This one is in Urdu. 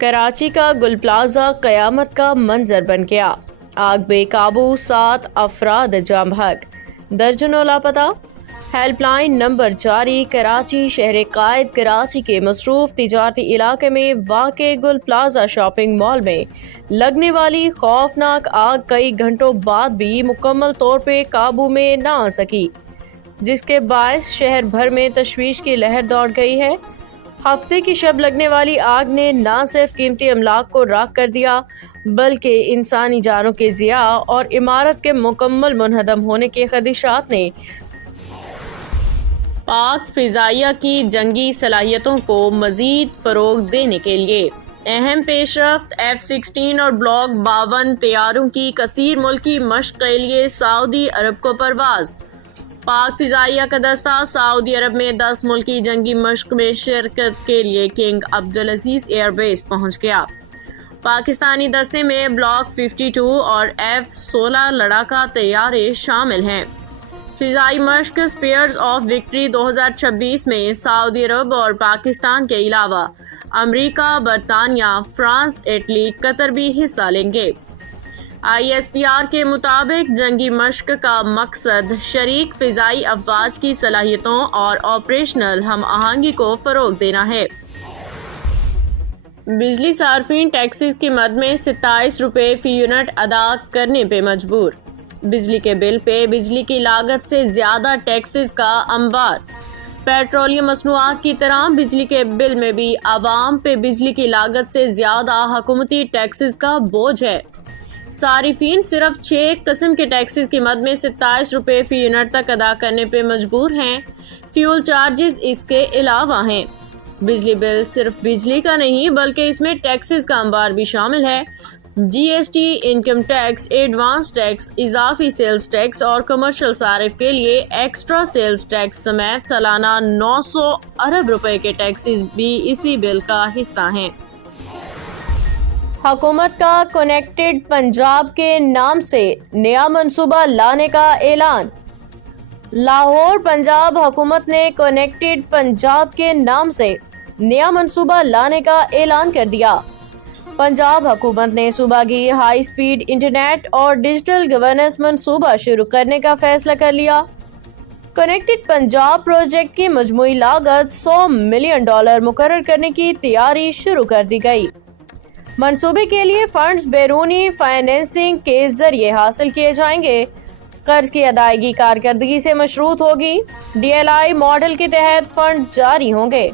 کراچی کا گل پلازہ قیامت کا منظر بن گیا۔ آگ بے قابو، 7 افراد جاں بحق، درجنوں لاپتہ۔ ہیلپ لائن نمبر جاری۔ کراچی شہر قائد کراچی کے مصروف تجارتی علاقے میں واقع گل پلازہ شاپنگ مال میں لگنے والی خوفناک آگ کئی گھنٹوں بعد بھی مکمل طور پہ قابو میں نہ آ سکی، جس کے باعث شہر بھر میں تشویش کی لہر دوڑ گئی ہے۔ ہفتے کی شب لگنے والی آگ نے نہ صرف قیمتی املاک کو راکھ کر دیا بلکہ انسانی جانوں کے ضیاع اور عمارت کے مکمل منہدم ہونے کے خدشات نے پاک فضائیہ کی جنگی صلاحیتوں کو مزید فروغ دینے کے لیے اہم پیش رفت F-16 اور بلاک 52 طیاروں کی کثیر ملکی مشق کے لیے سعودی عرب کو پرواز۔ پاک فضائیہ کا دستہ سعودی عرب میں 10 ملکی جنگی مشق میں شرکت کے لیے کنگ عبدالعزیز ایئر بیس پہنچ گیا۔ پاکستانی دستے میں بلاک 52 اور F-16 لڑاکا طیارے شامل ہیں۔ فضائی مشق اسپیئرز آف وکٹری 2026 میں سعودی عرب اور پاکستان کے علاوہ امریکہ، برطانیہ، فرانس، اٹلی، قطر بھی حصہ لیں گے۔ ISPR کے مطابق جنگی مشق کا مقصد شریک فضائی افواج کی صلاحیتوں اور آپریشنل ہم آہنگی کو فروغ دینا ہے۔ بجلی صارفین ٹیکسز کی مد میں 27 روپے فی یونٹ ادا کرنے پہ مجبور۔ بجلی کے بل پہ بجلی کی لاگت سے زیادہ ٹیکسز کا انبار۔ پیٹرولیم مصنوعات کی طرح بجلی کے بل میں بھی عوام پہ بجلی کی لاگت سے زیادہ حکومتی ٹیکسز کا بوجھ ہے۔ صارفین صرف 6 قسم کے ٹیکسز کی مد میں 27 روپے فی یونٹ تک ادا کرنے پہ مجبور ہیں۔ فیول چارجز اس کے علاوہ ہیں۔ بجلی بل صرف بجلی کا نہیں بلکہ اس میں ٹیکسز کا انبار بھی شامل ہے۔ GST، income tax, advance tax, اضافی سیلز ٹیکس اور کمرشل صارف کے لیے ایکسٹرا سیلز ٹیکس سمیت سالانہ 900 ارب روپے کے ٹیکسز بھی اسی بل کا حصہ ہیں۔ حکومت کا کنیکٹڈ پنجاب کے نام سے نیا منصوبہ لانے کا اعلان۔ لاہور، پنجاب حکومت نے کنیکٹڈ پنجاب کے نام سے نیا منصوبہ لانے کا اعلان کر دیا۔ پنجاب حکومت نے صوبہ گیر ہائی سپیڈ انٹرنیٹ اور ڈیجیٹل گورننس منصوبہ شروع کرنے کا فیصلہ کر لیا۔ کنیکٹڈ پنجاب پروجیکٹ کی مجموعی لاگت $100 ملین مقرر کرنے کی تیاری شروع کر دی گئی۔ منصوبے کے لیے فنڈز بیرونی فائنینسنگ کے ذریعے حاصل کیے جائیں گے۔ قرض کی ادائیگی کارکردگی سے مشروط ہوگی۔ DLI ماڈل کے تحت فنڈ جاری ہوں گے۔